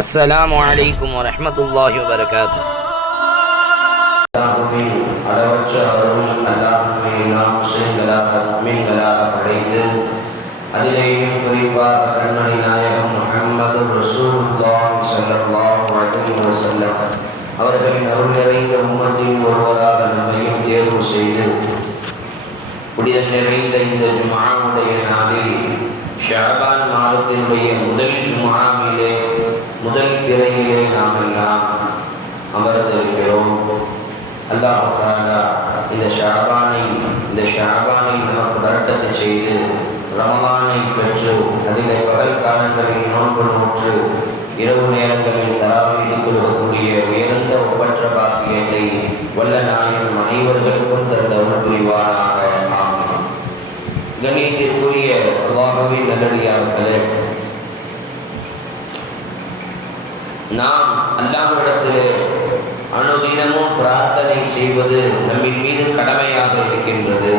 அஸ்ஸலாமு அலைக்கும் வரஹ்மத்துல்லாஹி வபரகாத்துஹு. அல்லாஹ்வின் அளவற்ற அருள் அல்லாஹ்வை நாம் முஸ்லிம்களாக முஃமின்களாக படைத்து அதிலேயும் குறிப்பாக கண்மணி நாயகம் முஹம்மது ரசூலுல்லாஹி ஸல்லல்லாஹு அலைஹி வஸல்லம் அவர்களின் அருள் நிறைந்த உம்மத்தின் ஒருவராக நம்மையும் தேர்வு செய்து புனிதம் நிறைந்த இந்த ஜும்ஆவுடைய நாளில் ஷஅபான் மாதத்தினுடைய முதல் ஜும்ஆவிலே முதல் பிறையிலே நாம் எல்லாம் அமர்ந்திருக்கிறோம். அல்லாஹ் தஆலா இந்த ஷஅபானை நமக்கு பரக்கத்து செய்து ரமலானை பெற்று அதிலே பகல் காலங்களில் நோன்பு நோற்று இரவு நேரங்களில் தராவீஹ் தொழுகக்கூடிய உயர்ந்த ஒப்பற்ற பாக்கியத்தை வல்ல நாயகம் அனைவர்களுக்கும் தந்தருள் புரிவானாக. ஆமீன். கண்ணியத்திற்குரிய அல்லாஹ்வின் நல்லடியார்களே, நாம் அல்லாஹ்விடத்திலே அனுதினமும் பிரார்த்தனை செய்வது நம்மின் மீது கடமையாக இருக்கின்றது.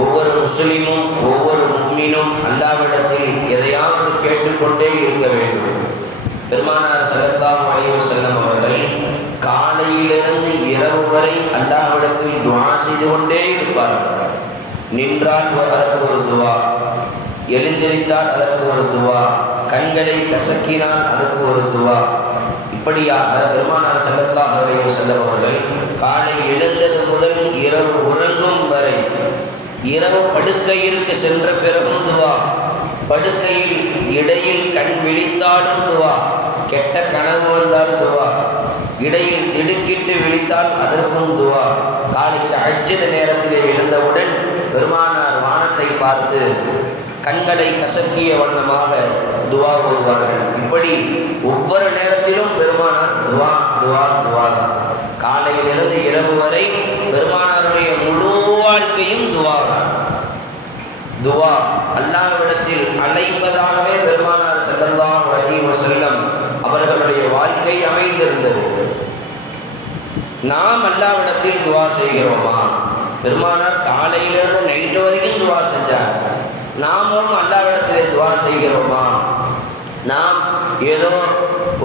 ஒவ்வொரு முஸ்லிமும் ஒவ்வொரு முஃமினும் அல்லாஹ்விடத்தில் எதையாவது கேட்டுக்கொண்டே இருக்க வேண்டும். பெருமானார் ஸல்லல்லாஹு அலைஹி வஸல்லம் அவர்கள் காலையிலிருந்து இரவு வரை அல்லாஹ்விடத்தில் துஆ செய்து கொண்டே இருப்பார்கள். நின்றால் அதற்கு ஒரு துஆ, எழுந்திருத்தால் அதற்கு ஒரு துஆ, கண்களை கசக்கினால் அதற்கு ஒரு துஆ. இப்படியாக பெருமானார் ஸல்லல்லாஹு அலைஹி வஸல்லம் அவர்கள் காலை எழுந்தது முதல் இரவு உறங்கும் வரை, இரவு படுக்கையிற்கு சென்ற பிறகும் துஆ, படுக்கையில் இடையில் கண் விழித்தாலும் துஆ, கெட்ட கனவு வந்தால் துஆ, இடையில் திடுக்கிட்டு விழித்தால் அதற்கும் துஆ. காலை தஹஜ்ஜுத் நேரத்திலே எழுந்தவுடன் பெருமானார் வானத்தை பார்த்து கண்களை கசக்கிய வண்ணமாக துஆ ஓதுவார்கள். இப்படி ஒவ்வொரு நேரத்திலும் பெருமானார் துஆ துஆ துஆ தான். காலையிலிருந்து இரவு வரை பெருமானாருடைய முழு வாழ்க்கையும் துஆ தான். துஆ அல்லாஹ்விடத்தில் அழைப்பதாகவே பெருமானார் ஸல்லல்லாஹு அலைஹி வஸல்லம் அவர்களுடைய வாழ்க்கை அமைந்திருந்தது. நாம் அல்லாஹ்விடத்தில் துஆ செய்கிறோமா? பெருமானார் காலையிலிருந்து நைட்டு வரைக்கும் துஆ செஞ்சார். நாமும் அல்லாஹ்விடத்திலே துஆ செய்கிறோமா? நாம் ஏதோ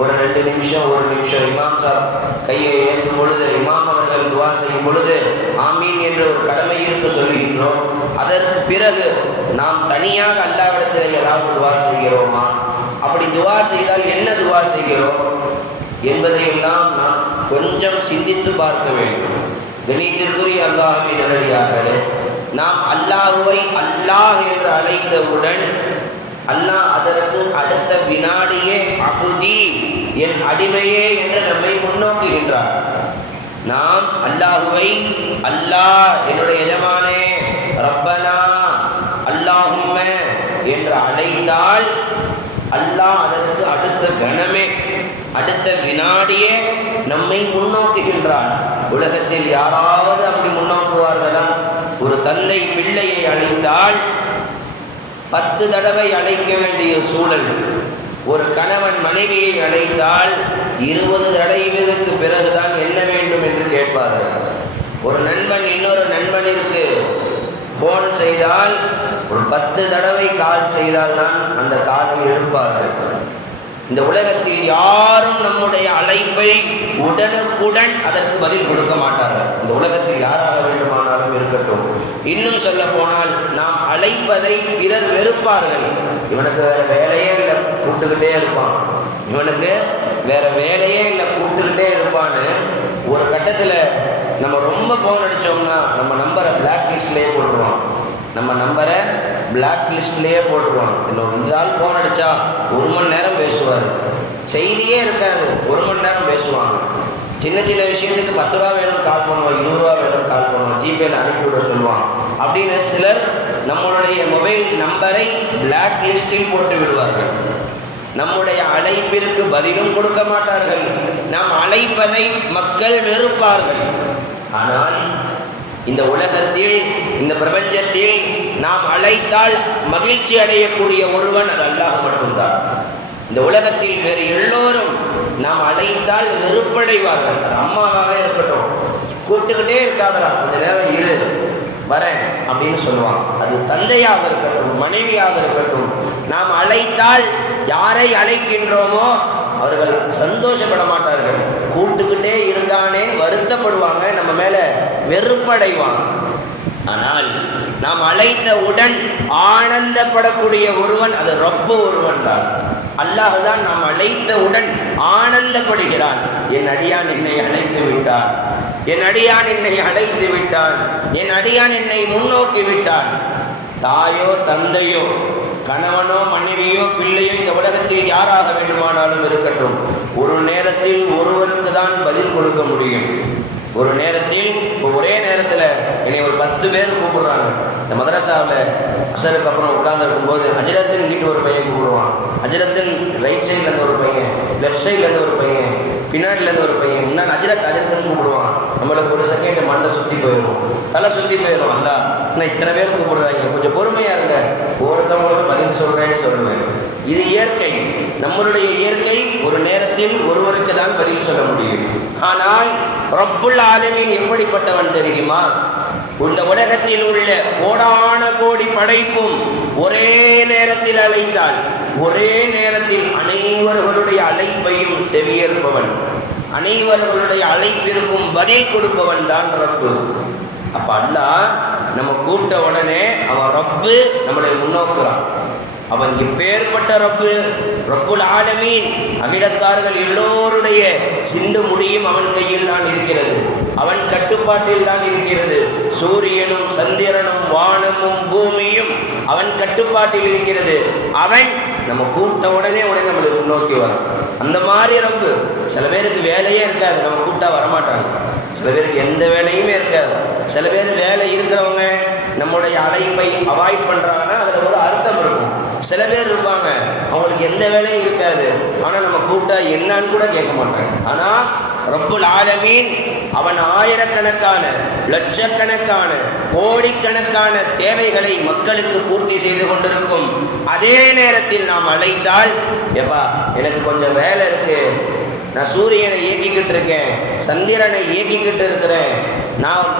ஒரு 2 நிமிஷம் 1 நிமிஷம் இமாம் சாப் கையை ஏந்தும் பொழுது, இமாம் அவர்கள் துஆ செய்யும் பொழுது ஆமீன் என்ற ஒரு கடமையிற்கு சொல்லுகின்றோம். அதற்கு பிறகு நாம் தனியாக அல்லாஹ்விடத்திலே ஏதாவது துஆ செய்கிறோமா? அப்படி துஆ செய்தால் என்ன துஆ செய்கிறோம் என்பதையெல்லாம் நாம் கொஞ்சம் சிந்தித்து பார்க்க வேண்டும். கண்ணியத்திற்குரிய அல்லாஹ்வின் நல்லடியார்களே, நாம் அல்லாஹ்வை அல்லாஹ் என்று அழைத்தவுடன் அல்லாஹ் அதற்கு அடுத்த வினாடியே அபுதி, என் அடிமையே என்று நம்மை முன்னோக்குகின்றார். நாம் அல்லாஹ்வை அல்லாஹ் என்னுடைய எஜமானே, ரப்பனா, அல்லாஹும்ம என்று அழைத்தால் அல்லாஹ் அதற்கு அடுத்த கணமே, அடுத்த வினாடியே நம்மை முன்னோக்குகின்றார். உலகத்தில் யாராவது அப்படி முன்னோக்குவார்களா? ஒரு தந்தை பிள்ளையை அழைத்தால் 10 தடவை அழைக்க வேண்டிய சூழல். ஒரு கணவன் மனைவியை அழைத்தால் 20 தடவைகளுக்கு பிறகுதான் என்ன வேண்டும் என்று கேட்பார்கள். ஒரு நண்பன் இன்னொரு நண்பனிற்கு ஃபோன் செய்தால் ஒரு 10 தடவை கால் செய்தால்தான் அந்த காலை எடுப்பார்கள். இந்த உலகத்தில் யாரும் நம்முடைய அழைப்பை உடனுக்குடன் அதற்கு பதில் கொடுக்க மாட்டார்கள். இந்த உலகத்தில் யாராக வேண்டுமானாலும் இருக்கட்டும். இன்னும் சொல்ல போனால் நாம் அழைப்பதை பிறர் வெறுப்பார்கள். இவனுக்கு வேற வேலையே இல்லை, கூப்பிட்டுக்கிட்டே இருப்பான். இவனுக்கு வேற வேலையே இல்லை, கூப்பிட்டுக்கிட்டே இருப்பான்னு ஒரு கட்டத்தில் நம்ம ரொம்ப ஃபோன் அடித்தோம்னா நம்ம நம்பரை பிளாக் லிஸ்ட்லேயே போட்டுருவான். நம்ம நம்பரை பிளாக் லிஸ்ட்லேயே போட்டுருவாங்க. இன்னொரு 2 நாள் ஃபோன் அடித்தா 1 மணி நேரம் பேசுவார், செய்தியே இருக்காது, 1 மணி நேரம் பேசுவாங்க. சின்ன சின்ன விஷயத்துக்கு 10 ரூபா வேணும் கால் பண்ணுவோம், 20 ரூபா வேணும் கால் பண்ணுவோம், ஜிபேயில் அனுப்பிவிட சொல்லுவான். அப்படின்னு சிலர் நம்மளுடைய மொபைல் நம்பரை பிளாக் லிஸ்டில் போட்டு விடுவார்கள். நம்முடைய அழைப்பிற்கு பதிலும் கொடுக்க மாட்டார்கள். நாம் அழைப்பதை மக்கள் வெறுப்பார்கள். ஆனால் இந்த உலகத்தில், இந்த பிரபஞ்சத்தில் நாம் அழைத்தால் மகிழ்ச்சி அடையக்கூடிய ஒருவன் அது அல்லாஹ் மட்டும்தான். இந்த உலகத்தில் வேறு எல்லோரும் நாம் அழைத்தால் வெறுப்படைவார்கள். அது அம்மாவாக இருக்கட்டும், கூப்பிட்டுக்கிட்டே இருக்காதரா, கொஞ்ச நேரம் இரு, வரேன் அப்படின்னு சொல்லுவாங்க. அது தந்தையாக இருக்கட்டும், மனைவியாக இருக்கட்டும், நாம் அழைத்தால் யாரை அழைக்கின்றோமோ அவர்கள் சந்தோஷப்பட மாட்டார்கள். கூப்பிட்டுக்கிட்டே இருக்கானேன்னு வருத்தப்படுவாங்க, நம்ம மேல வெறுப்படைவாங்க. ஆனால் நாம் அழைத்தவுடன் ஆனந்தப்படக்கூடிய ஒருவன் அது ரப்பு ஒருவன் தான். அல்லாஹ் தான் நாம் அழைத்தவுடன் ஆனந்தப்படுகிறான். என் அடியான் என்னை அழைத்து விட்டான், என் அடியான் என்னை அழைத்து விட்டான், என் அடியான் என்னை முன்னோக்கி விட்டான். தாயோ தந்தையோ கணவனோ மனைவியோ பிள்ளையோ இந்த உலகத்தில் யாராக வேண்டுமானாலும் இருக்கட்டும், ஒரு நேரத்தில் ஒருவருக்கு தான் பதில் கொடுக்க முடியும். ஒரு நேரத்தில் இப்போ ஒரே நேரத்தில் என்னை ஒரு 10 பேர் கூப்பிடுறாங்க. இந்த மதரசாவில் அசருக்கு அப்புறம் உட்கார்ந்துருக்கும் போது அஜரத்தின் கிட்ட ஒரு பையன் கூப்பிடுவான், அஜரத்தின் ரைட் சைட்லேருந்து ஒரு பையன், லெஃப்ட் சைட்லேருந்து ஒரு பையன், பின்னாடிலேருந்து ஒரு பையன், முன்னாடி அஜரத்துன்னு கூப்பிடுவான். நம்மளுக்கு ஒரு செகண்ட் மண்டை சுற்றி போயிடும், தலை சுற்றி போயிடும். அல்ல இன்னும் இத்தனை பேர் கூப்பிடுறாங்க, கொஞ்சம் பொறுமையாக இருங்க, ஒவ்வொருத்தவங்களுக்கும் பதில் சொல்கிறேன்னு சொல்லுவேன். இது இயற்கை, நம்மளுடைய இயற்கை. ஒரு நேரத்தில் ஒருவருக்கு தான் பதில் சொல்ல முடியும். ஆனால் ரப்புல் ஆலமீன் எப்படிப்பட்டவன் தெரியுமா? இந்த உலகத்தில் உள்ள கோடான கோடி படைப்பும் ஒரே நேரத்தில் அழைத்தால் ஒரே நேரத்தில் அனைவர்களுடைய அழைப்பையும் செவியேற்பவன், அனைவர்களுடைய அழைப்பிற்கும் பதில் கொடுப்பவன் தான் ரப்பு. அப்ப அல்லாஹ் நம்ம கூப்பிட்ட உடனே அவன் ரப்பு நம்மளை முன்னோக்குறான். அவன் எப்பேற்பட்ட ரப்பு, ரப்புல் ஆலமீன். அகிலத்தார்கள் எல்லோருடைய சிண்டு முடியும் அவன் கையில் தான் இருக்கிறது, அவன் கட்டுப்பாட்டில் தான் இருக்கிறது. சூரியனும் சந்திரனும் வானமும் பூமியும் அவன் கட்டுப்பாட்டில் இருக்கிறது. அவன் நம்ம கூப்பிட்ட உடனே நம்மளை முன்னோக்கி வரான். அந்த மாதிரி ரப்பு. சில பேருக்கு வேலையே இருக்காது, நம்ம கூப்பிட்டா வரமாட்டாங்க. சில பேருக்கு எந்த வேலையுமே இருக்காது. சில பேர் வேலை இருக்கிறவங்க நம்முடைய அழைப்பை அவாய்ட் பண்ணுறாங்கன்னா அதில் ஒரு அர்த்தம் இருக்கும். சில பேர் இருப்பாங்க அவங்களுக்கு எந்த வேலையும் இருக்காது, ஆனால் நம்ம கூப்பிட்டா என்னான்னு கூட கேட்க மாட்டாங்க. ஆனால் ரப்புல் ஆலமீன் அவன் ஆயிரக்கணக்கான லட்சக்கணக்கான கோடிக்கணக்கான தேவைகளை மக்களுக்கு பூர்த்தி செய்து கொண்டிருக்கும். அதே நேரத்தில் நாம் அழைத்தால், எப்பா எனக்கு கொஞ்சம் வேலை இருக்கு, நான் சூரியனை இயக்கிக்கிட்டு இருக்கேன், சந்திரனை இயக்கிக்கிட்டு இருக்கிறேன்,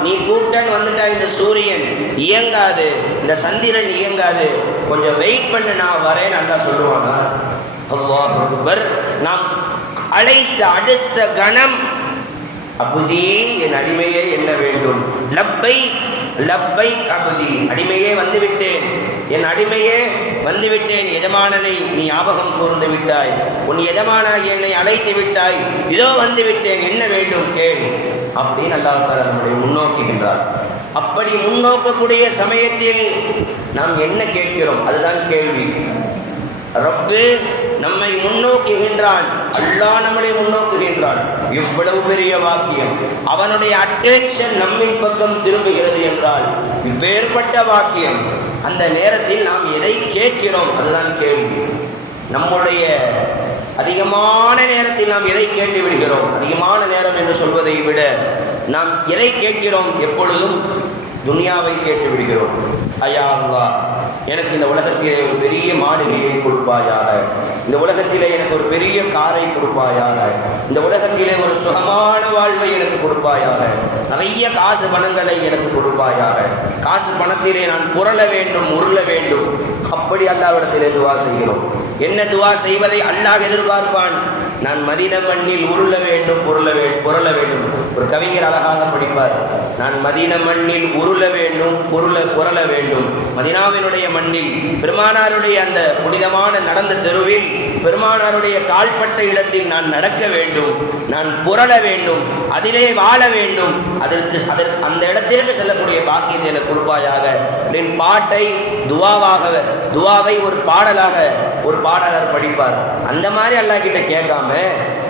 நீ கூப்பிட்டேன்னு வந்துட்டா இந்த சூரியன் இயங்காது, இந்த சந்திரன் இயங்காது, கொஞ்சம் வெயிட் பண்ண, நான் வரேன் நல்லா சொல்லுவானா? அல்லாஹ் அக்பர். நாம் அழைத்த அடுத்த கணம், அபுதி என் அடிமையே என்ன வேண்டும், லப்பை லப்பை அபுதி, அடிமையே வந்துவிட்டேன், என் அடிமையே வந்துவிட்டேன், எஜமானனை நீ ஞாபகம் கூர்ந்து விட்டாய், உன் எஜமானாகி என்னை அழைத்து விட்டாய், இதோ வந்து விட்டேன், என்ன வேண்டும் கேள் அப்படின்னு அல்லாஹ் தஆலா நம்முடைய முன்னோக்குகின்றார். அப்படி முன்னோக்கக்கூடிய சமயத்தில் நாம் என்ன கேட்கிறோம், அதுதான் கேள்வி. ரப்பு நம்மை முன்னோக்குகின்றான், அல்லாஹ் நம்மளை முன்னோக்குகின்றான். எவ்வளவு பெரிய வாக்கியம்! அவனுடைய அட்டென்ஷன் நம்மின் பக்கம் திரும்புகிறது என்றால் இப்பேற்பட்ட வாக்கியம். அந்த நேரத்தில் நாம் எதை கேட்கிறோம், அதுதான் கேள்வி. நம்முடைய அதிகமான நேரத்தில் நாம் எதை கேட்டு விடுகிறோம்? அதிகமான நேரம் என்று சொல்வதை விட நாம் எதை கேட்கிறோம்? எப்பொழுதும் துனியாவை கேட்டு விடுகிறோம். ஐயா அல்லாஹ், எனக்கு இந்த உலகத்திலே ஒரு பெரிய மாளிகையை கொடுப்பாயாக, இந்த உலகத்திலே எனக்கு ஒரு பெரிய காரை கொடுப்பாயாக, இந்த உலகத்திலே ஒரு சுகமான வாழ்வை எனக்கு கொடுப்பாயாக, நிறைய காசு பணங்களை எனக்கு கொடுப்பாயாக, காசு பணத்திலே நான் புரள வேண்டும், உருள வேண்டும். அப்படி அல்லாஹ்விடத்திலே துவா செய்கிறோம். என்ன துவா செய்வதை அல்லாஹ் எதிர்பார்ப்பான்? நான் மதீனா மண்ணில் உருள வேண்டும், புரள வேண்டும். ஒரு கவிஞர் அழகாக படிப்பார், நான் மதீனா மண்ணில் உருள வேண்டும், புரள வேண்டும். மதீனாவினுடைய மண்ணில் பெருமானாருடைய அந்த புனிதமான நடந்த தெருவில் பெருமானாருடைய கால்பட்ட இடத்தில் நான் நடக்க வேண்டும், நான் புரள வேண்டும், அதிலே வாழ வேண்டும். அந்த இடத்திற்கு செல்லக்கூடிய பாக்கியத்தை எனக்கு கொடுப்பாயாக. என் பாட்டை துவாவை ஒரு பாடலாக ஒரு பாடலர் படிப்பார். அந்த மாதிரி அல்லாஹ் கிட்ட கேட்காம,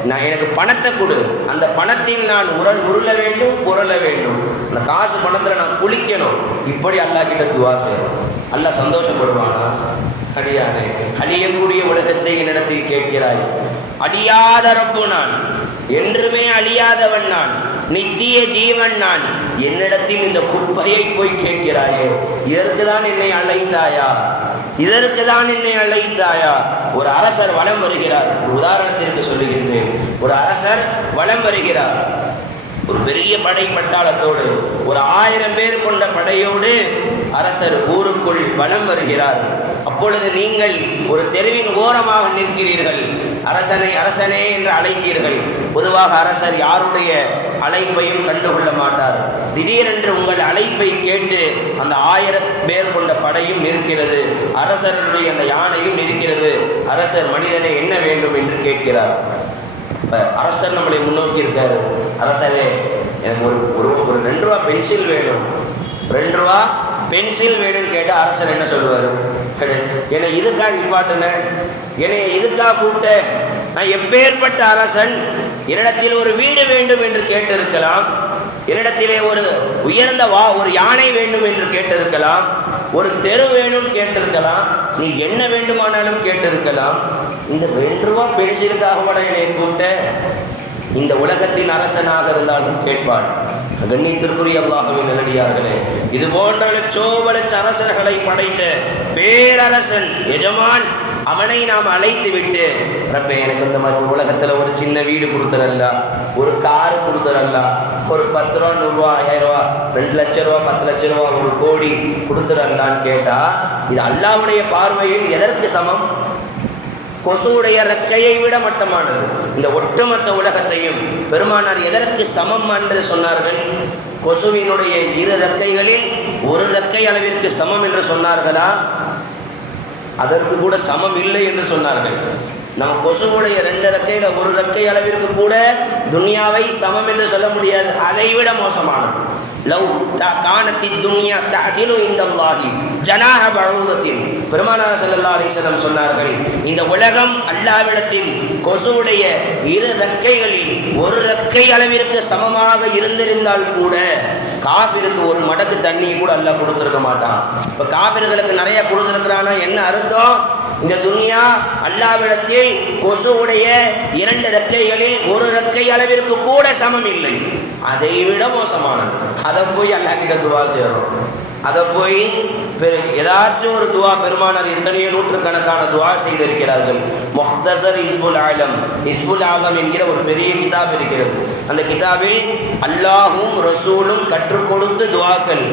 நான் எனக்கு பணத்தை கொடு, அந்த பணத்தில் நான் உருள வேண்டும், புரள வேண்டும், அந்த காசு பணத்தில் நான் குளிக்கணும், இப்படி அல்லாஹ் கிட்ட துவா செய்யணும். அல்லாஹ் சந்தோஷப்படுவானா? அடியானே, அழியக்கூடிய உலகத்தை என்னிடத்தில் கேட்கிறாய். அழியாத ரப்பு நான், என்றுமே அழியாதவன் நான், நித்திய ஜீவன் நான், என்னிடத்தில் இந்த குப்பையை போய் கேட்கிறாயே, இதற்குதான் என்னை அழைத்தாயா? இதற்குதான் என்னை அழைத்தாயா? ஒரு அரசர் வலம் வருகிறார். ஒரு உதாரணத்திற்கு சொல்லுகின்றேன். ஒரு அரசர் வலம் வருகிறார், ஒரு பெரிய படை பட்டாளத்தோடு, ஒரு 1000 பேர் கொண்ட படையோடு அரசர் ஊருக்குள் வலம் வருகிறார். அப்பொழுது நீங்கள் ஒரு தெருவின் ஓரமாக நிற்கிறீர்கள். அரசனை அரசனே என்று அழைத்தீர்கள். பொதுவாக அரசர் யாருடைய அழைப்பையும் கண்டுகொள்ள மாட்டார். திடீரென்று உங்கள் அழைப்பை கேட்டு அந்த 1000 பேர் கொண்ட படையும் இருக்கிறது, அரசருடைய அந்த யானையும் இருக்கிறது. அரசர் மனிதனை என்ன வேண்டும் என்று கேட்கிறார். இப்போ அரசர் நம்மளை முன்னோக்கி இருக்காரு. அரசரே, எனக்கு ஒரு 2 ரூபா பென்சில் வேணும், 2 ரூபா பென்சில் வேணும்னு கேட்டால் அரசர் என்ன சொல்லுவார்? என்னை இதுக்காக நிப்பாட்டுன, என்னை இதுக்காக கூப்பிட்ட, நான் எப்பேற்பட்ட அரசன், என்னிடத்தில் ஒரு வீடு வேண்டும் என்று கேட்டிருக்கலாம், என்னிடத்திலே ஒரு உயர்ந்த ஒரு யானை வேண்டும் என்று கேட்டிருக்கலாம், ஒரு தெரு வேணும்னு கேட்டிருக்கலாம், நீ என்ன வேண்டுமானாலும் கேட்டிருக்கலாம். இந்த 2 ரூபா பென்சிலுக்காக கூட என்னை கூப்பிட்ட, இந்த உலகத்தின் அரசனாக இருந்தாலும் கேட்பான். கண்ணியத்திற்குரிய அல்லாஹ்வின் நல்லடியார்களே, இது போன்ற லட்சோபலட்ச அரசர்களை படைத்த பேரரசன் எஜமான், அவனை நாம் அழைத்து விட்டு, ரப்பே எனக்கு இந்த மாதிரி உலகத்தில் ஒரு சின்ன வீடு கொடுத்துறல்ல, ஒரு காரு கொடுத்துறல்ல, ஒரு 10 ரூபா 100 ரூபா 1000 ரூபா 2 லட்சம் ரூபா 10 லட்சம் ரூபா 1 கோடி கொடுத்துறல்லான்னு கேட்டால், இது அல்லாஹ்வுடைய பார்வையில் எதற்கு சமம்? கொசுவுடைய ரெக்கையை விட மட்டமானது. இந்த ஒட்டுமொத்த உலகத்தையும் பெருமானார் எதற்கு சமம் என்று சொன்னார்கள்? கொசுவினுடைய 2 ரெக்கைகளில் 1 ரெக்கை அளவிற்கு சமம் என்று சொன்னார்களா? அதற்கு கூட சமம் இல்லை என்று சொன்னார்கள். நம்ம கொசுவுடைய 2 ரெக்கையில் 1 ரெக்கை அளவிற்கு கூட துனியாவை சமம் என்று சொல்ல முடியாது, அதைவிட மோசமானது. லவ் கானத்தி துன்யா தஅதிலு இன்தல்லாஹி ஜனாஹ பஊதத்தின். பெருமானார் ஸல்லல்லாஹு அலைஹி வஸல்லம் சொன்னார்கள், இந்த உலகம் அல்லாஹ்விடத்தில் கொசுவுடைய 2 ரெக்கைகளில் 1 ரெக்கை அளவிற்கு சமமாக இருந்திருந்தால் கூட காஃபிருக்கு 1 மடக்கு தண்ணி கூட அல்லாஹ் கொடுத்துருக்க மாட்டான். இப்போ காஃபிர்களுக்கு நிறைய கொடுத்துருக்கிறானா என்ன அர்த்தம்? இந்த துன்யா அல்லாஹ்விடத்தில் கொசுவுடைய 2 ரெக்கைகளில் 1 ரெக்கை அளவிற்கு கூட சமம் இல்லை, அதை விட மோசமானது. அதை போய் அல்லாஹ் கிட்ட துவா செய்யணும். அதை போய் ஏதாச்சும் ஒரு துவா, பெருமானார் எத்தனையோ நூற்றுக்கணக்கான துவா செய்திருக்கிறார்கள். முஹ்தஸர் ஹிஸ்புல் ஆலம், ஹிஸ்புல் ஆலம் என்கிற ஒரு பெரிய கிதாப் இருக்கிறது. அந்த கிதாபில் அல்லாஹும் ரசூலும் கற்றுக் கொடுத்த துவாக்கள்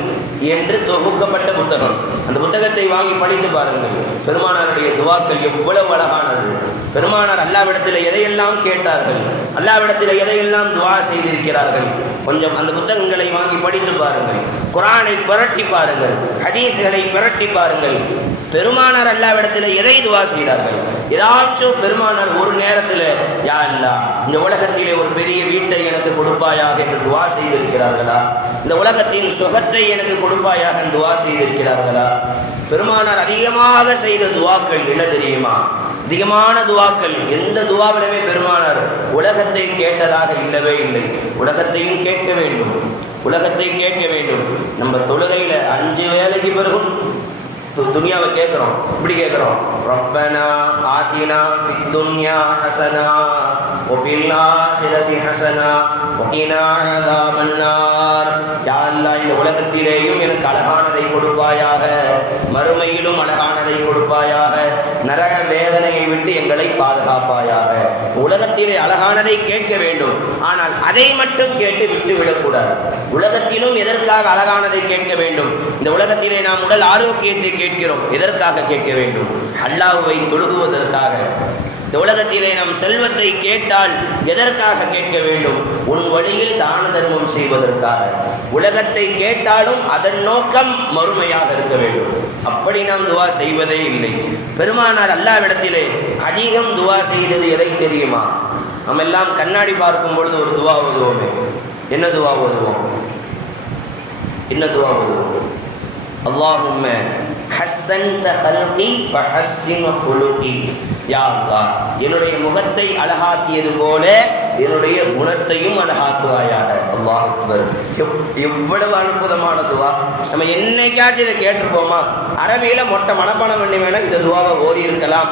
என்று தொகுக்கப்பட்ட புத்தகம். அந்த புத்தகத்தை வாங்கி படித்து பாருங்கள். பெருமானாருடைய துவாக்கள் எவ்வளவு அழகானது. பெருமானார் அல்லாஹ்விடத்தில் எதையெல்லாம் கேட்டார்கள், அல்லாஹ்விடத்தில் எதையெல்லாம் துவா செய்திருக்கிறார்கள். கொஞ்சம் அந்த புத்தகங்களை வாங்கி படித்து பாருங்கள். குர்ஆனை புரட்டி பாருங்கள், ஹதீஸ்களை புரட்டி பாருங்கள். பெருமானார் அல்லாஹ்விடத்தில் எதை துவா செய்தார்கள்? ஏதாச்சும் பெருமானார் ஒரு நேரத்தில் யா அல்லாஹ் இந்த உலகத்திலே ஒரு பெரிய வீட்டை எனக்கு கொடுப்பாயாக என்று துவா செய்திருக்கிறார்களா? இந்த உலகத்தின் சுகத்தை எனக்கு கொடுப்பாயாக துவா செய்திருக்கிறார்களா? பெருமானார் அதிகமாக செய்த துவாக்கள் என்ன தெரியுமா? அதிகமான துவாக்கள். எந்த துவாவிலுமே பெருமானார் உலகத்தை கேட்டதாக இல்லவே இல்லை. உலகத்தையும் கேட்க வேண்டும், உலகத்தை கேட்க வேண்டும். நம்ம தொழுகையில் 5 வேளைக்கு பிறகும் துனியாவை கேட்குறோம். இப்படி கேட்குறோம், ரப்பனா ஆத்தினா ஃபித் துன்யா ஹஸனா வஃபில் ஆখিরাতি ஹஸனா வகினா அஸாபன் நார். யா அல்லாஹ் இந்த உலகத்திலேயும் எனக்கு அழகானதை கொடுப்பாயாக, மறுமையிலும் அழகானதை கொடுப்பாயாக, நரக வேதனையை விட்டு எங்களை பாதுகாப்பாயாக. உலகத்திலே அழகானதை கேட்க வேண்டும், ஆனால் அதை மட்டும் கேட்டு விட்டு விடக்கூடாது. உலகத்திலும் எதற்காக அழகானதை கேட்க வேண்டும்? இந்த உலகத்திலே நாம் உடல் ஆரோக்கியத்தை கேட்கிறோம், எதற்காக கேட்க வேண்டும்? அல்லாஹ்வை தொழுகுவதற்காக. இந்த உலகத்திலே நாம் செல்வத்தை கேட்டால் எதற்காக கேட்க வேண்டும்? உன் வழியில் தான தர்மம் செய்வதற்காக. உலகத்தை கேட்டாலும் அதன் நோக்கம் மறுமையாக இருக்க வேண்டும். அப்படி நாம் துவா செய்வதே இல்லை. பெருமானார் அல்லாஹ்விடத்திலே அதிகம் துவா செய்தது எதை தெரியுமா? நம்ம எல்லாம் கண்ணாடி பார்க்கும் பொழுது ஒரு துவா ஓதுவோமே. என்ன துவா ஓதுவோம்? என்ன துவா ஓதுவோம்? அல்லாஹும்ம ஹஸ்ஸன்த ஹல்கி ஃபஹஸ்ஸின் குலுகி. யா அல்லாஹ் என்னுடைய முகத்தை அழகாக்கியது போல என்னுடைய குணத்தையும் அழகாக்குவாயாக. அல்லாஹ் அக்பர். எவ்வளவு அற்புதமான துவா. நம்ம என்னைக்காச்சும் இதை கேட்டிருப்போமா? அரபியில் மொட்டை மனப்பாடம் பண்ணி வேணா இந்த துவாவை ஓதி இருக்கலாம்,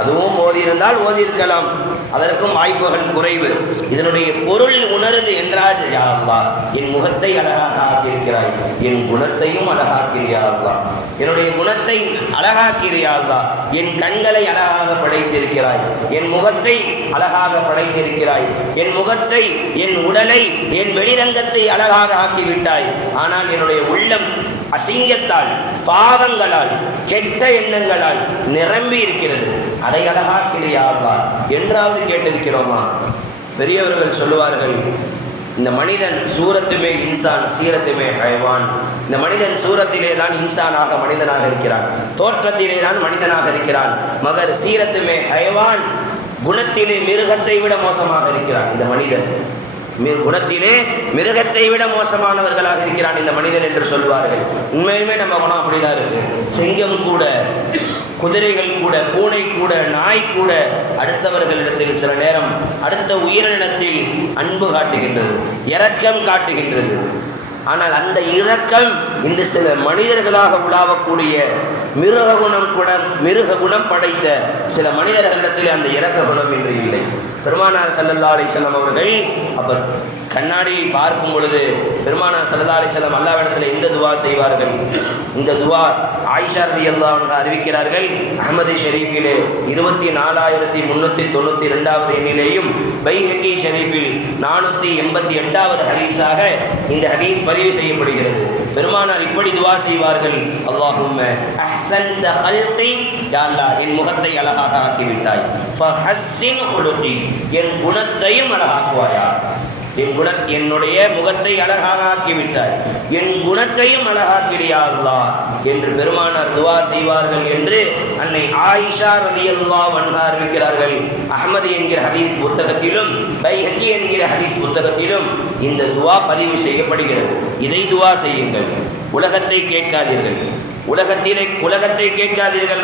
அதுவும் ஓதி இருந்தால் ஓதி இருக்கலாம், அதற்கும் வாய்ப்புகள் குறைவு. இதனுடைய பொருள் உணர்ந்து என்றால், யா அல்லாஹ் என் முகத்தை அழகாக ஆக்கியிருக்கிறாய், என் குணத்தையும் அழகாக்கிறியா அல்லாஹ், என்னுடைய குணத்தை அழகாக்கிறியா அல்லாஹ், என் கண்களை அழகாக படைத்திருக்கிறாய், என் முகத்தை அழகாக படைத்திருக்கிறாய், என் முகத்தை, என் உடலை, என் வெளிரங்கத்தை அழகாக ஆக்கிவிட்டாய். ஆனால் என்னுடைய உள்ளம் அசிங்கத்தால், பாவங்களால், கெட்ட எண்ணங்களால் நிரம்பி இருக்கிறது. அதை அழகாக்கிறியா அல்லாஹ் என்றாவது கேட்டிருக்கிறோமா? பெரியவர்கள் சொல்லுவார்கள், இந்த மனிதன் சூரத்துமே இன்சான் சீரத்துமே ஹைவான். இந்த மனிதன் சூரத்திலே தான் இன்சானாக மனிதனாக இருக்கிறான், தோற்றத்திலே தான் மனிதனாக இருக்கிறான். மகர் சீரத்துமே ஹைவான், குணத்திலே மிருகத்தை விட மோசமாக இருக்கிறான் இந்த மனிதன். குணத்திலே மிருகத்தை விட மோசமானவர்களாக இருக்கிறான் இந்த மனிதன் என்று சொல்வார்கள். உண்மையுமே நம்ம குணம் அப்படிதான் இருக்கு. சிங்கம் கூட, குதிரைகள் கூட, பூனை கூட, நாய் கூட அடுத்தவர்களிடத்தில் சில நேரம் அடுத்த உயிரினத்தில் அன்பு காட்டுகின்றது, இரக்கம் காட்டுகின்றது. ஆனால் அந்த இரக்கம் இந்த சில மனிதர்களாக உலாவக்கூடிய மிருக குணம் படைத்த சில மனிதர்களிடத்தில் அந்த இரக்க குணம் என்று இல்லை. பெருமானார் ஸல்லல்லாஹு அலைஹி வஸல்லம் அவர்கள் அப்ப கண்ணாடியை பார்க்கும் பொழுது பெருமானார் ஸல்லல்லாஹு அலைஹி வஸல்லம் அல்லாஹ்விடத்தில் இந்த துவா செய்வார்கள். இந்த துவா ஆயிஷா ரலியல்லாஹு அன்ஹா அறிவிக்கிறார்கள். அஹ்மது ஷரீஃபிலே 24392 எண்ணிலேயும் பைஹகி ஷரீஃபில் 488 ஹதீஸாக இந்த ஹதீஸ் பதிவு செய்யப்படுகிறது. பெருமானார் இப்படி துவா செய்வார்கள், அல்லாஹும்ம அஹ்ஸன்த ஹல்கி, யா அல்லாஹ் என் முகத்தை அழகாக ஆக்கிவிட்டாய், ஃபஹஸ்ஸின் ஹுலுகி என் குணத்தையும் அழகாக்குவாயா. என்னுடைய முகத்தை அழகாக ஆக்கிவிட்டாய், என் குணத்தையும் அழகாக்கிறியா அல்லாஹ் என்று பெருமானார் துவா செய்வார்கள் என்று அன்னை ஆயிஷா ரலியல்லாஹு அன்ஹா அறிவிக்கிறார்கள். அஹ்மது என்கிற ஹதீஸ் புத்தகத்திலும் பைஹகி என்கிற ஹதீஸ் புத்தகத்திலும் இந்த துவா பதிவு செய்யப்படுகிறது. இதை துவா செய்யுங்கள், உலகத்தை கேட்காதீர்கள், உலகத்தை கேட்காதீர்கள்,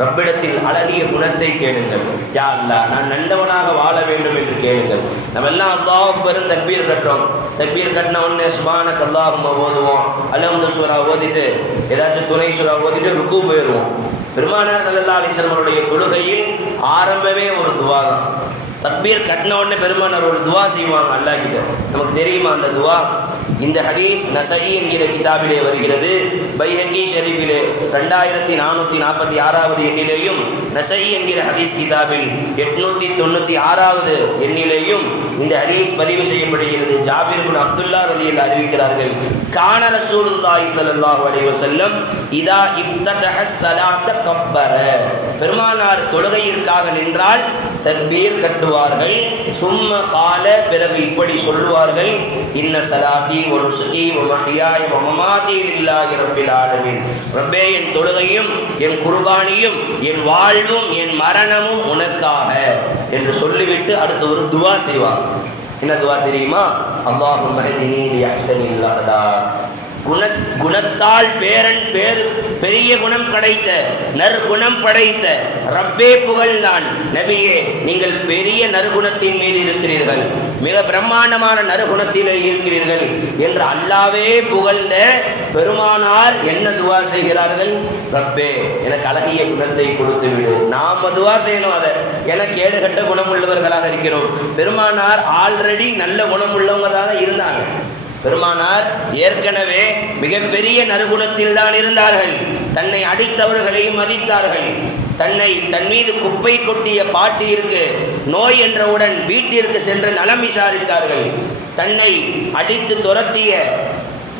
ரப்பிடத்தில் அழகிய குணத்தை கேளுங்கள். யா அல்லாஹ் நான் நல்லவனாக வாழ வேண்டும் என்று கேளுங்கள். நம்ம எல்லாம் அல்லாஹ் அக்பர் தக்பீர் கட்டுறோம். தக்பீர் கட்டின உடனே சுப்ஹானக அல்லாஹும்ம ஓதுவோம், அல்ஹம்து சூரா ஓதிட்டு ஏதாச்சும் துணை சூரா ஓதிட்டு ருக்கு போயிடுவோம். பெருமானார் ஸல்லல்லாஹு அலைஹி வஸல்லம் அவருடைய தொழுகையில் ஆரம்பமே ஒரு துவா தான். தக்பீர் கட்டின உடனே பெருமானார் ஒரு துவா செய்வாங்க அல்லாஹ் கிட்ட. நமக்கு தெரியுமா அந்த துவா? இந்த ஹதீஸ் நஸஈ என்கிற கிதாபிலே வருகிறது. பைஹகி ஷரீஃபிலே 2446 எண்ணிலேயும், நஸஈ என்கிற ஹதீஸ் கிதாபில் 896 எண்ணிலேயும் இந்த ஹதீஸ் பதிவு செய்யப்படுகிறது. ஜாபிர் பின் அப்துல்லா ரலியல்லாஹு அறிவிக்கிறார்கள், கான ரசூலுல்லாஹி ஸல்லல்லாஹு அலைஹி வஸல்லம் இதா இஃப்ததஹ ஸலாத கப்பர, பெருமானார் தொழுகையிற்காக நின்றால் தக்பீர் கட்டுவார்கள். சும்ம கால, பிறகு இப்படி சொல்லுவார்கள், இன்ன ஸலாத்தி வ நுஸுகி வ மஹ்யாய வ மமாதி லில்லாஹி ரப்பில் ஆலமீன். ரப்பே என் தொழுகையும் என் குர்பானியும் என் வாழ்வும் என் மரணமும் உனக்காக என்று சொல்லிவிட்டு அடுத்து ஒரு துவா செய்வார். என்ன துவா தெரியுமா? அல்லாஹும்ம ஹ்தினி லி அஹ்ஸனில் அஹ்லாக், குணத்தால் பெரிய குணம் படைத்த நற்குணம் படைத்த ரப்பே புகழ் நான். நபியே நீங்கள் பெரிய நற்குணத்தின் மீது இருக்கிறீர்கள், மிக பிரம்மாண்டமான நற்குணத்திலே இருக்கிறீர்கள் என்று அல்லாவே புகழ்ந்த பெருமானார் என்ன துவா செய்கிறார்கள்? ரப்பே எனக்கு அழகிய குணத்தை கொடுத்து விடு. நாம துவா செய்யணும் அதை. எனக்கு கேடுகட்ட குணம் உள்ளவர்களாக இருக்கிறோம். பெருமானார் ஆல்ரெடி நல்ல குணம் உள்ளவங்க தான் இருந்தாங்க. பெருமானார் ஏற்கனவே மிகப்பெரிய நற்குணத்தில் தான் இருந்தார்கள். தன்னை அடித்தவர்களை மதித்தார்கள். தன் மீது குப்பை கொட்டிய பாட்டிற்கு நோய் என்றவுடன் வீட்டிற்கு சென்று நலம் விசாரித்தார்கள். தன்னை அடித்து துரத்திய,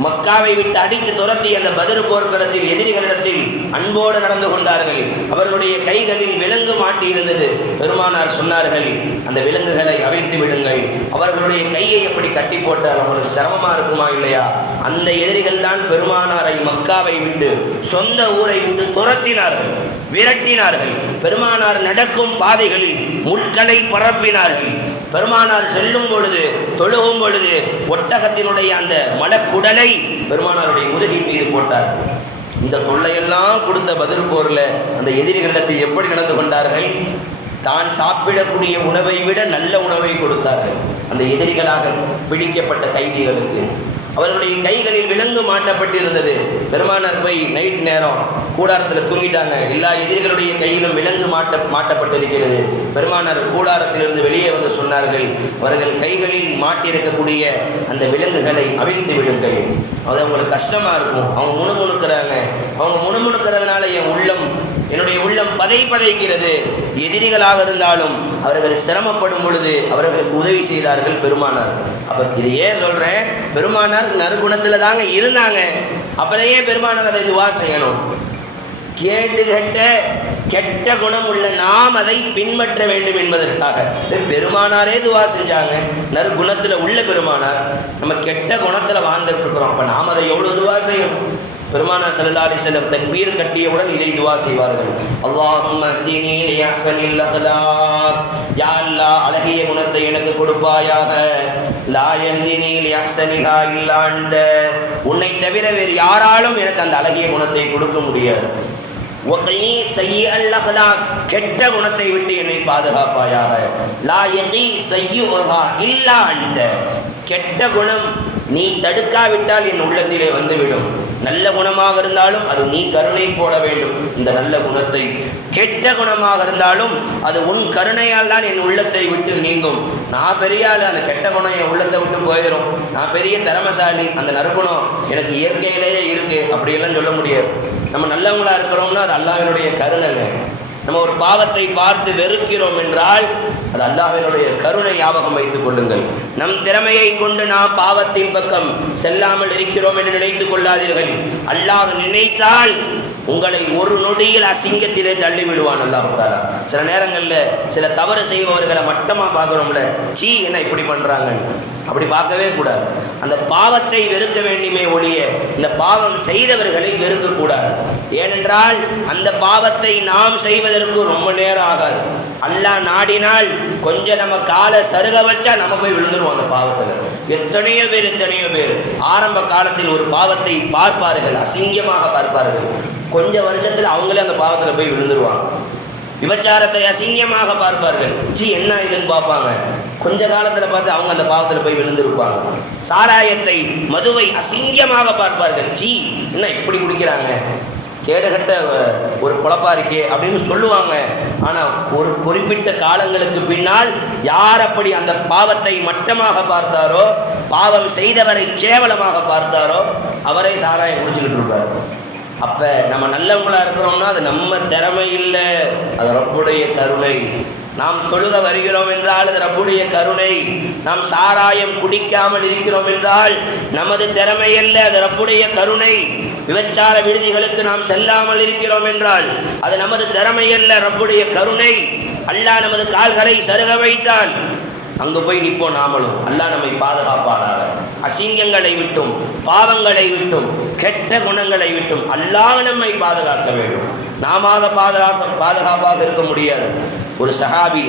மக்காவை விட்டு அடித்து துரத்திய அந்த பத்ர் போர்க்களத்தில் எதிரிகளிடத்தில் அன்போடு நடந்து கொண்டார்கள். அவர்களுடைய கைகளில் விலங்கு மாட்டி இருந்தது. பெருமானார் சொன்னார்கள், அந்த விலங்குகளை அவிழ்த்து விடுங்கள். அவர்களுடைய கையை எப்படி கட்டி போட்டால் அவங்களுக்கு சிரமமாக இருக்குமா இல்லையா? அந்த எதிரிகள் தான் பெருமானாரை மக்காவை விட்டு, சொந்த ஊரை விட்டு துரத்தினார்கள், விரட்டினார்கள். பெருமானார் நடக்கும் பாதைகளில் முட்களை பரப்பினார்கள். பெருமானார் செல்லும் பொழுது, தொழுகும் பொழுது ஒட்டகத்தினுடைய அந்த மலக்குடலை பெருமானாருடைய முதுகின் மீது போட்டார்கள். இந்த தொல்லையெல்லாம் கொடுத்த பத்ர் போரில் அந்த எதிரிகளிடத்தில் எப்படி நடந்து கொண்டார்கள்? தான் சாப்பிடக்கூடிய உணவை விட நல்ல உணவை கொடுத்தார்கள் அந்த எதிரிகளாக பிடிக்கப்பட்ட கைதிகளுக்கு. அவர்களுடைய கைகளில் விலங்கு மாட்டப்பட்டிருந்தது. பெருமானார் போய் நைட் நேரம் கூடாரத்தில் தூங்கிட்டாங்க. எல்லா எதிரிகளுடைய கையிலும் விலங்கு மாட்டப்பட்டிருக்கிறது. பெருமானார் கூடாரத்திலிருந்து வெளியே வந்து சொன்னார்கள், அவர்கள் கைகளில் மாட்டியிருக்கக்கூடிய அந்த விலங்குகளை அவிழ்த்து விடுங்கள். அது அவங்களுக்கு கஷ்டமாக இருக்கும். அவங்க முணுமுணுக்கிறாங்க. அவங்க முணுமுணுக்கிறதுனால என் உள்ளம் என்னுடைய உள்ளம் பதைக்கிறது. எதிரிகளாக இருந்தாலும் அவர்கள் சிரமப்படும் பொழுது அவர்களுக்கு உதவி செய்தார்கள் பெருமானார். அப்போ இது ஏன் சொல்கிறேன், பெருமானார் நறுகுணத்தில் தாங்க இருந்தாங்க. அப்புறம் ஏன் பெருமானார் அதை துவா செய்யணும்? கேட்டு கெட்ட குணம் உள்ள நாம் அதை பின்பற்ற வேண்டும் என்பதற்காக பெருமானாரே துவா செஞ்சாங்க. நற்குணத்தில் உள்ள பெருமானார், நம்ம கெட்ட குணத்தில் வாழ்ந்துட்டு இருக்கிறோம். அப்போ நாம் அதை எவ்வளோ துவா செய்யணும்? பெருமானார் ஸல்லல்லாஹு அலைஹி வஸல்லம் தக்பீர் கட்டியவுடன் இதை துவா செய்வார்கள். அல்லாஹும்ம ஹ்தினி லிஅஹ்ஸனில் அக்லாக், யா அல்லாஹ் அழகிய குணத்தை எனக்கு கொடுப்பாயாக. லா யஹ்தினி லிஅஹ்ஸனிஹா இல்லா அன்த, உன்னை தவிர வேறு யாராலும் எனக்கு அந்த அழகிய குணத்தை கொடுக்க முடியாது. வகீ சய்யிஅல் அக்லாக், கெட்ட குணத்தை விட்டு என்னை பாதுகாப்பாயாக. லா யகீ சய்யிஉஹா இல்லா அன்த, கெட்ட குணம் நீ தடுக்காவிட்டால் என் உள்ளத்திலே வந்துவிடும். நல்ல குணமாக இருந்தாலும் அது நீ கருணை போட வேண்டும் இந்த நல்ல குணத்தை. கெட்ட குணமாக இருந்தாலும் அது உன் கருணையால் தான் என் உள்ளத்தை விட்டு நீங்கும். நான் பெரிய ஆள், அந்த கெட்ட குணம் என் உள்ளத்தை விட்டு போயிடும். நான் பெரிய திறமசாலி, அந்த நற்குணம் எனக்கு இயற்கையிலேயே இருக்கு, அப்படியெல்லாம் சொல்ல முடியாது. நம்ம நல்லவங்களா இருக்கிறோம்னா அது அல்லாஹ்வினுடைய கருணைங்க. நம்ம ஒரு பாவத்தை பார்த்து வெறுக்கிறோம் என்றால் அது அல்லாஹ்வினுடைய கருணை. ஞாபகம் வைத்துக் கொள்ளுங்கள். நம் திறமையை கொண்டு நாம் பாவத்தின் பக்கம் செல்லாமல் இருக்கிறோம் என்று நினைத்துக் கொள்ளாதீர்கள். அல்லாஹ் நினைத்தால் உங்களை ஒரு நொடியில் அசிங்கத்திலே தள்ளி விடுவான் அல்லாஹ் தஆலா. சில நேரங்களில் சில தவறு செய்பவர்களை மட்டமாக பார்க்குறோம்ல, சீ என்ன இப்படி பண்ணுறாங்க, அப்படி பார்க்கவே கூடாது. அந்த பாவத்தை வெறுக்க வேண்டுமே ஒழிய இந்த பாவம் செய்தவர்களை வெறுக்கக்கூடாது. ஏனென்றால் அந்த பாவத்தை நாம் செய்வதற்கு ரொம்ப நேரம் ஆகாது. அல்லாஹ் நாடினால் கொஞ்சம் நம்ம காலை சருக வச்சா நம்ம போய் விழுந்துருவோம் அந்த பாவத்தில். எத்தனையோ பேர் ஆரம்ப காலத்தில் ஒரு பாவத்தை பார்ப்பார்கள், அசிங்கமாக பார்ப்பார்கள். கொஞ்ச வருஷத்தில் அவங்களே அந்த பாவத்தில் போய் விழுந்துருவாங்க. விபச்சாரத்தை அசிங்கமாக பார்ப்பார்கள், சி என்ன இதுன்னு பார்ப்பாங்க. கொஞ்ச காலத்தில் பார்த்து அவங்க அந்த பாவத்தில் போய் விழுந்திருப்பாங்க. சாராயத்தை மதுவை அசிங்கமாக பார்ப்பார்கள், சி என்ன இப்படி குடிக்கிறாங்க, கேடுகட்ட ஒரு குழப்பா இருக்கே அப்படின்னு சொல்லுவாங்க. ஆனால் ஒரு குறிப்பிட்ட காலங்களுக்கு பின்னால் யார் அப்படி அந்த பாவத்தை மட்டமாக பார்த்தாரோ, பாவம் செய்தவரை கேவலமாக பார்த்தாரோ, அவரை சாராயம் குடிச்சுக்கிட்டு இருப்பார். அப்போ நம்ம நல்லவங்களாக இருக்கிறோம்னா அது நம்ம திறமை இல்லை, அது ரப்புடைய கருணை. நாம் தொழுக வருகிறோம் என்றால் அது ரப்புடைய கருணை. நாம் சாராயம் குடிக்காமல் இருக்கிறோம் என்றால் நமது திறமை அல்ல, அது ரப்புடைய கருணை. விபச்சார விடுதிகளுக்கு நாம் செல்லாமல் இருக்கிறோம் என்றால் அது நமது திறமை அல்ல, ரப்புடைய கருணை. அல்லாஹ் நமது கால்களை சருக வைத்தால் அங்கு போய் நிற்போம் நாமளும். அல்லாஹ் நம்மை பாதுகாப்பானாக. அசிங்கங்களை விட்டும் பாவங்களை விட்டும் கெட்ட குணங்களை விட்டும் அல்லாஹ் நம்மை பாதுகாக்க வேண்டும். நாம பாதுகாப்பாக இருக்க முடியாது. ஒரு சஹாபி,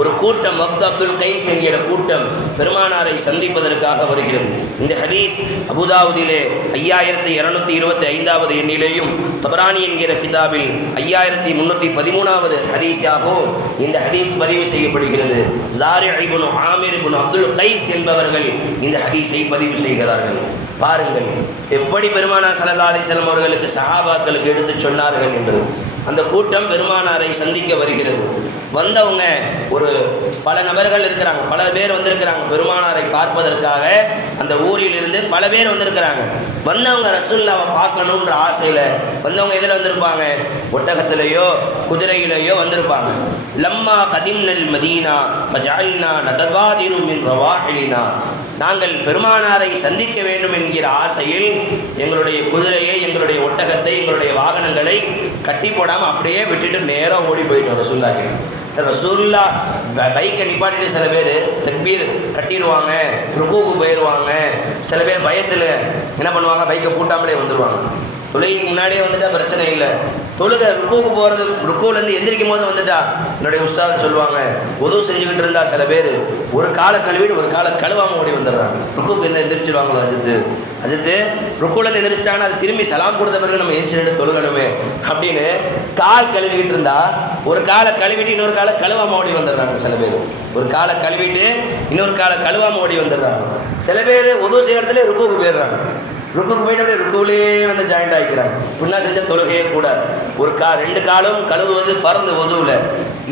ஒரு கூட்டம், அப்துல் கைஸ் என்கிற கூட்டம் பெருமானாரை சந்திப்பதற்காக வருகிறது. இந்த ஹதீஸ் அபுதாவுதிலே 5225வது எண்ணிலேயும், தபரானி என்கிற கிதாபில் 5313வது ஹதீஸாகவும் இந்த ஹதீஸ் பதிவு செய்யப்படுகிறது. ஜாரி இப்னு ஆமிர் இப்னு அப்துல் கைஸ் என்பவர்கள் இந்த ஹதீஸை பதிவு செய்கிறார்கள். பாருங்கள் எப்படி பெருமானார் ஸல்லல்லாஹு அலைஹி வஸல்லம் அவர்களுக்கு சஹாபாக்களுக்கு எடுத்து சொன்னார்கள் என்று. அந்த கூட்டம் பெருமானாரை சந்திக்க வருகிறது. வந்தவங்க ஒரு பல நபர்கள் இருக்கிறாங்க, பல பேர் வந்திருக்கிறாங்க பெருமானாரை பார்ப்பதற்காக. அந்த ஊரில் இருந்து பல பேர் வந்திருக்கிறாங்க. வந்தவங்க ரசூலுல்லாவை பார்க்கணுன்ற ஆசையில் வந்தவங்க எதில் வந்திருப்பாங்க? ஒட்டகத்திலேயோ குதிரையிலேயோ வந்திருப்பாங்க. லம்மா கதிம்னல் மதீனா ஃபஜஅல்னா நதவாதிரு மின் ரவாஹிலினா, நாங்கள் பெருமானாரை சந்திக்க வேண்டும் என்கிற ஆசையில் எங்களுடைய குதிரையை, எங்களுடைய ஒட்டகத்தை, எங்களுடைய வாகனங்களை கட்டி போடாமல் அப்படியே விட்டுட்டு நேராக ஓடி போயிட்டோம் ரசூலுல்லாஹ் கிட்ட. ரசூலுல்லா பைக்கை நிப்பாட்டிட்டு சில பேர் தக்பீர் கட்டிடுவாங்க, ருக்கூக்கு போயிடுவாங்க. சில பேர் பயத்தில் என்ன பண்ணுவாங்க, பைக்கை பூட்டாமலே வந்துடுவாங்க. தொழுகைக்கு முன்னாடியே வந்துட்டா பிரச்சனை இல்லை. தொழுகை ருக்கூக்கு போகிறது, ருக்கூலேருந்து எந்திரிக்கும் போது வந்துட்டா என்னுடைய உஸ்தாத் சொல்லுவாங்க, உதவு செஞ்சுக்கிட்டு இருந்தா சில பேர் ஒரு காலை கழுவிட்டு ஒரு காலை கழுவாமல் ஓடி வந்துடுறாங்க. ருக்கூக்கு இருந்து எந்திரிச்சிடுவாங்களோ அஜித்து ருக்கூலேருந்து எந்திரிச்சிட்டாங்கன்னா அது திரும்பி சலாம் கொடுத்த பிறகு நம்ம எந்திரிச்சு நின்று தொழுகணுமே அப்படின்னு கால் கழுவிக்கிட்டு இருந்தா ஒரு காலை கழுவிட்டு இன்னொரு காலை கழுவாமல் ஓடி வந்துடுறாங்க. சில பேர் ஒரு காலை கழுவிட்டு இன்னொரு காலை கழுவாமல் ஓடி வந்துடுறாங்க. சில பேர் உதவு செய்யறதுல ருக்கூக்கு போயிடுறாங்க. ருக்குக்கு போயிட்டு அப்படியே ருக்குவிலே வந்து ஜாயிண்ட் ஆகிக்கிறாங்க. பின்னா செஞ்ச தொழுகையே கூடாது. ஒரு ரெண்டு காலும் கழுவுவது ஃபர்து ஒதுவில்.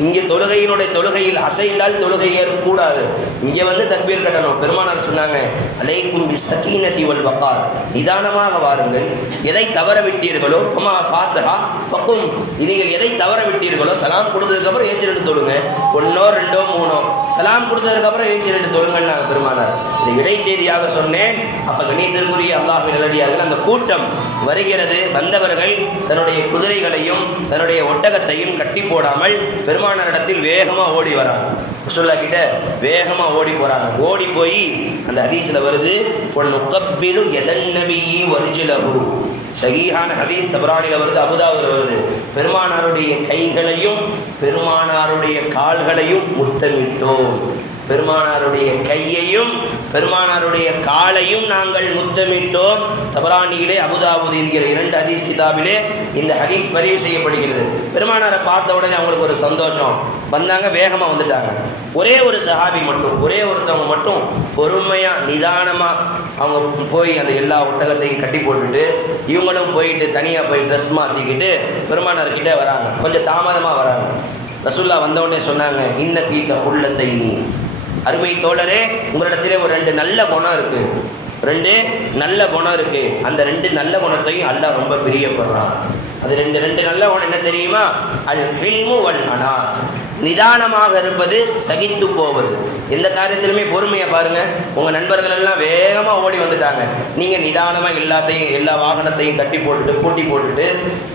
இங்கே தொழுகையில் அசைந்தால் தொழுகை ஏற்கக்கூடாது. இங்கே வந்து தக்பீர் கட்டணும். பெருமானார் சொன்னாங்க, அலைக்கும் பி சகீனதி வல் வக்கார், நிதானமாக வாருங்கள். எதை தவற விட்டீர்களோ ஃபமா ஃபாத்திஹா ஃபக்கும், நீங்கள் எதை தவற விட்டீர்களோ சலாம் கொடுத்ததுக்கப்புறம் ஏச்சு ரெண்டு தொழுங்க. 1 2 3 சலாம் கொடுத்ததுக்கப்புறம் ஏச்சு ரெண்டு தொழுங்கன்னு பெருமானார். இது இடைச்செய்தியாக சொன்னேன். அப்போ கண்ணியத்திற்குரிய அல்லாஹ்வின் நல்லடியார்கள், அந்த கூட்டம் வருகிறது. வந்தவர்கள் தன்னுடைய குதிரைகளையும் தன்னுடைய ஒட்டகத்தையும் கட்டி போடாமல் பெருமானாரிடத்தில் வேகமாக ஓடி வராங்க. ரசூலுல்லாஹ் கிட்ட வேகமாக ஓடி போகிறாங்க. ஓடி போய் அந்த ஹதீஸில் வருது, நுகப்பிலு எதன் நபியி வர்ஜிலஹு, சஹீஹான ஹதீஸ், தபரானியில் வருது, அபுதாவுல வருது. பெருமானாருடைய கைகளையும் பெருமானாருடைய கால்களையும் முத்தமிட்டோம். பெருமானாருடைய கையையும் பெருமானாருடைய காலையும் நாங்கள் முத்தமிட்டோம். தபரானியிலே அபுதாவுத் என்கிற 2 ஹதீஸ் கிதாபிலே இந்த ஹதீஸ் பதிவு செய்யப்படுகிறது. பெருமானாரை பார்த்த உடனே அவங்களுக்கு ஒரு சந்தோஷம். வந்தாங்க, வேகமாக வந்துட்டாங்க. ஒரே ஒரு சஹாபி மட்டும், ஒரே ஒருத்தவங்க மட்டும் பொறுமையாக நிதானமாக அவங்க போய் அந்த எல்லா ஒட்டகத்தையும் கட்டி போட்டுட்டு இவங்களும் போயிட்டு தனியாக போய் ட்ரெஸ் மாற்றிக்கிட்டு பெருமானார்கிட்ட வராங்க. கொஞ்சம் தாமதமாக வராங்க. ரசூலுல்லாஹ் வந்தவுடனே சொன்னாங்க, இன்ன ஃபீக ஹுல்லத்தை நீ, அருமை தோழரே, உங்களிடத்திலே ஒரு 2 நல்ல குணம் இருக்குது. 2 நல்ல குணம் இருக்குது. அந்த 2 நல்ல குணத்தையும் அல்லாஹ் ரொம்ப பிரியப்படுறான். அது 2 நல்ல குணம் என்ன தெரியுமா? அல் ஹில்மு வல் அனாத், நிதானமாக இருப்பது, சகித்து போவது. எந்த காரியத்திலுமே பொறுமையை பாருங்கள். உங்கள் நண்பர்கள் எல்லாம் வேகமாக ஓடி வந்துட்டாங்க. நீங்கள் நிதானமாக எல்லா வாகனத்தையும் கட்டி போட்டுட்டு பூட்டி போட்டுட்டு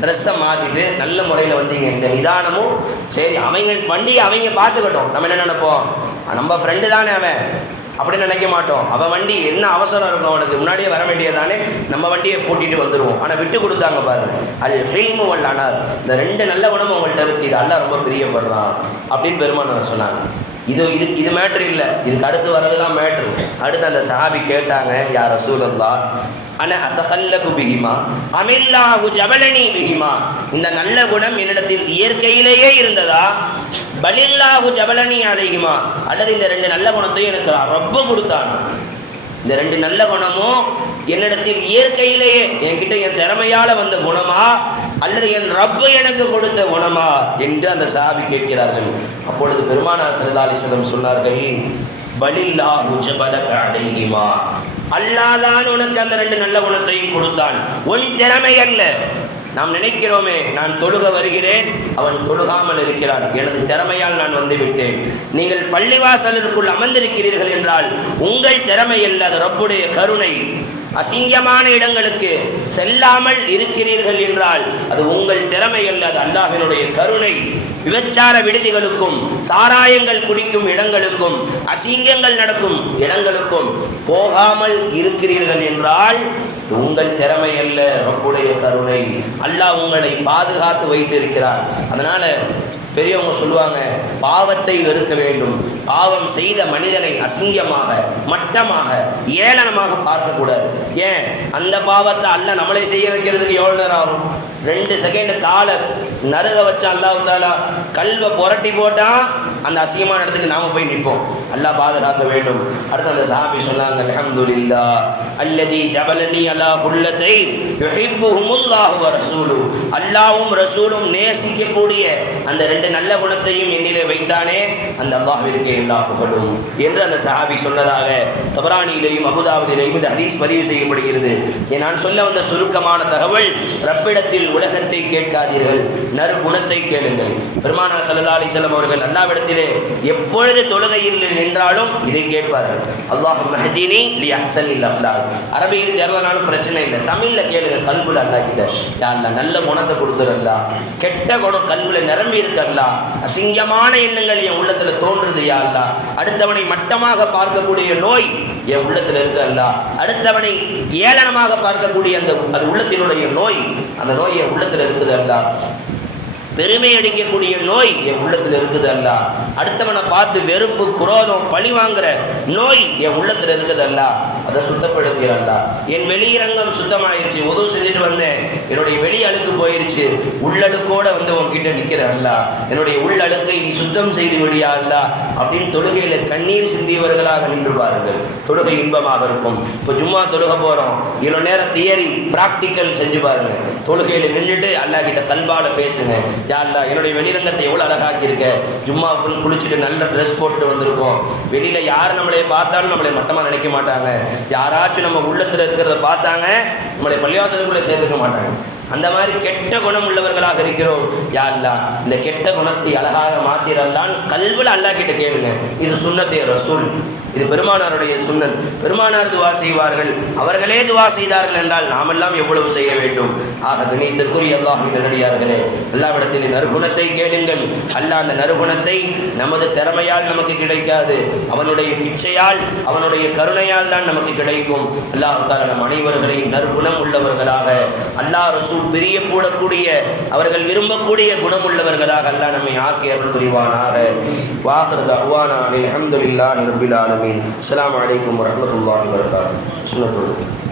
ட்ரெஸ்ஸை மாற்றிட்டு நல்ல முறையில் வந்தீங்க. இந்த நிதானமும் சரி, அவங்க வண்டியை அவங்க பார்த்துக்கட்டும். நம்ம என்ன நினைப்போம், நம்ம ஃப்ரெண்டு தானே அவன் அப்படின்னு நினைக்க மாட்டோம். அவன் வண்டி என்ன அவசரம் இருக்கும், அவனுக்கு முன்னாடியே வர வேண்டியதானே, நம்ம வண்டியை பூட்டிட்டு வந்துடுவோம். ஆனால் விட்டு கொடுத்தாங்க பாருங்க. அல் ஹில்மு வல் அனாத், இந்த 2 நல்ல குணமும் அவங்கள்ட்ட இருக்குது. இது அல்லாஹ் ரொம்ப பிரியப்படுறான் அப்படின்னு பெருமானார் சொன்னாங்க. இது மேட்ரு இல்லை, இதுக்கு அடுத்து வர்றதுலாம் மேட்ரு. அடுத்து அந்த சஹாபி கேட்டாங்க, யா ரசூலல்லாஹ் அன அத்தஹல்லகு பிஹிமா அமில்லாஹு ஜபலனி பிஹிமா, இந்த நல்ல குணம் என்னிடத்தில் இயற்கையிலேயே இருந்ததா, பலில்லாஹு ஜபலனி அலைஹிமா, அல்லது இந்த 2 நல்ல குணத்தையும் எனக்கு ரப்ப கொடுத்தாங்க. இந்த 2 நல்ல குணமும் என்னிடத்தில் இயற்கையிலேயே என்கிட்ட என் திறமையால் வந்த குணமா, அல்லது என் ரப்பு எனக்கு கொடுத்த குணமா என்று அந்த சஹாபி கேட்கிறார்கள். அப்பொழுது பெருமானார் ஸல்லல்லாஹு அலைஹி வஸல்லம் சொன்னார்கள், பலில்லாஹு ஜபலக அலைஹிமா, அல்லாஹ் தான் உனக்கு அந்த 2 நல்ல குணத்தையும் கொடுத்தான், உன் திறமை அல்ல. நாம் நினைக்கிறோமே, நான் தொழுக வருகிறேன், அவன் தொழுகாமல் இருக்கிறான், எனது திறமையால் நான் வந்துவிட்டேன். நீங்கள் பள்ளிவாசலிற்குள் அமர்ந்திருக்கிறீர்கள் என்றால் உங்கள் திறமை அல்ல, அது ரப்புடைய கருணை. அசிங்கமான இடங்களுக்கு செல்லாமல் இருக்கிறீர்கள் என்றால் அது உங்கள் திறமை அல்ல, அது அல்லாஹ்வினுடைய கருணை. விபச்சார விடுதிகளுக்கும் சாராயங்கள் குடிக்கும் இடங்களுக்கும் அசிங்கங்கள் நடக்கும் இடங்களுக்கும் போகாமல் இருக்கிறீர்கள் என்றால் உங்கள் திறமை அல்ல, ரப்புடைய கருணை. அல்லாஹ் உங்களை பாதுகாத்து வைத்திருக்கிறார். அதனால பெரியவங்க சொல்லுவாங்க, பாவத்தை வெறுக்க வேண்டும். பாவம் செய்த மனிதனை அசிங்கமாக, மட்டமாக, ஏளனமாக பார்க்கக்கூடாது. ஏன், அந்த பாவத்தை அல்லாஹ் நம்மளை செய்ய வைக்கிறதுக்கு எவ்வளோ நேரம் ஆகும்? 2 செகண்ட் காலை நறுக வச்சா அல்லாஹ் தாலா கல்வை புரட்டி போட்டால் அந்த அசிங்கமான இடத்துக்கு நாம் போய் நிற்போம். அல்லாஹ் பாதுகாக்க வேண்டும். அடுத்து அந்த சஹாபி சொன்னாங்க, அல்ஹம்துலில்லாஹ் அல்லதி ஜபலனி அலா குல்லத்தை யுஹிப்புஹுமுல்லாஹு வ ரசூலுஹு, அல்லாஹ்வும் ரசூலும் நேசிக்கக்கூடிய அந்த 2 நல்ல குணத்தையும் என்னிலே வைத்தானே, அந்த அல்லாஹ்விற்கே எல்லா புகழும் என்று அந்த சஹாபி சொன்னதாக தபரானியிலேயும் அபுதாவுதிலேயும் இந்த ஹதீஸ் பதிவு செய்யப்படுகிறது. நான் சொல்ல வந்த சுருக்கமான தகவல், ரப்பிடத்தில் உலகத்தை கேட்காதீர்கள், நற்குணத்தை கேளுங்கள். பெருமானார் ஸல்லல்லாஹு அலைஹி வஸல்லம் அவர்கள் அல்லாஹ்விடத்திலே எப்பொழுது தொழுகையில் நின்றாலும் இதை கேட்பார்கள், அல்லாஹும்ம ஹ்தினி லி அஹ்ஸனில் அக்லாக். அரபியில் தெரியலனாலும் பிரச்சனை இல்லை, தமிழில் கேளுங்க. கல்புல அல்லாஹ் கிட்ட, யா அல்லாஹ் நல்ல குணத்தை கொடுத்துறல்லா, கெட்ட குணம் கல்புல நிரம்பி இருக்கல்லா, அசிங்கமான எண்ணங்கள் என் உள்ளத்துல தோன்றுது யா அல்லாஹ், அடுத்தவனை மட்டமாக பார்க்கக்கூடிய நோய் என் உள்ளத்தில் இருக்கு அல்லாஹ், அடுத்தவனை ஏளனமாக பார்க்கக்கூடிய அது உள்ளத்தினுடைய நோய், அந்த நோய் என் உள்ளத்தில் இருக்குது அல்லாஹ். பெருமை அடிக்கக்கூடிய நோய் என் உள்ளத்தில் இருக்குது அல்ல. அடுத்தவனை பார்த்து வெறுப்பு, குரோதம், பழி வாங்குற நோய் என் உள்ளத்தில் இருக்குது அல்ல. அதை சுத்தப்படுத்திடல. என் வெளியரங்கம் சுத்தமாயிருச்சு, உதவு செஞ்சுட்டு வந்தேன், என்னுடைய வெளி அழுக்கு போயிருச்சு, உள்ளழுக்கோட வந்து உன்கிட்ட நிற்கிற அல்ல, என்னுடைய உள்ளழுக்கை நீ சுத்தம் செய்து விடியா அல்ல அப்படின்னு தொழுகையில கண்ணீர் சிந்தியவர்களாக நின்று பாருங்கள். தொழுகை இன்பமாக இருக்கும். இப்போ ஜும்மா தொழுக போறோம், இவ்வளோ நேரம் தியரி பிராக்டிக்கல் செஞ்சு பாருங்க. தொழுகையில நின்றுட்டு அல்லாஹ் கிட்ட கல்பால பேசுங்க. யா அல்லாஹ், என்னுடைய வெளிரங்கத்தை எவ்வளோ அழகாக்கி இருக்க, ஜும்மாவுக்குன்னு குளிச்சுட்டு நல்ல ட்ரெஸ் போட்டு வந்திருக்கோம், வெளியில யார் நம்மளை பார்த்தாலும் நம்மளை மட்டமாக நினைக்க மாட்டாங்க, யாராச்சும் நம்ம உள்ளத்தில் இருக்கிறத பார்த்தாங்க நம்மளை பள்ளிவாசலுக்குள்ளே சேர்த்துக்க மாட்டாங்க. அந்த மாதிரி கெட்ட குணம் உள்ளவர்களாக இருக்கிறோம். யா அல்லாஹ், இந்த கெட்ட குணத்தை அழகாக மாத்திரல்லான்னு கல்வில அல்லாஹ் கிட்ட கேளுங்க. இது சுன்னத்தே ரசூல், இது பெருமானாருடைய சுன்னத். பெருமானார் துவா செய்வார்கள், அவர்களே துவா செய்தார்கள் என்றால் நாமெல்லாம் எவ்வளவு செய்ய வேண்டும். ஆக கணித்திற்குரிய அல்லாஹ்வின் நல்லடியார்களே, அல்லாஹ்விடத்தில் நற்குணத்தை கேளுங்கள். அல்லாஹ் அந்த நற்குணத்தை நமது திறமையால் நமக்கு கிடைக்காது, அவனுடைய பிச்சையால், அவனுடைய கருணையால் தான் நமக்கு கிடைக்கும். அல்லாஹ் நம் அனைவர்களையும் நற்குணம் உள்ளவர்களாக, அல்லாஹ் ரசூல் பிரியப்படக்கூடிய, அவர்கள் விரும்பக்கூடிய குணமுள்ளவர்களாக அல்லாஹ் நம்மை ஆக்கி அருள் புரிவானாக. வாஹிர் தஅவானா அல்ஹம்துலில்லாஹி ரப்பில் ஆலமீன். அஸ்ஸலாமு அலைக்கும் வரஹ்மத்துல்லாஹி வபரகாத்துஹு.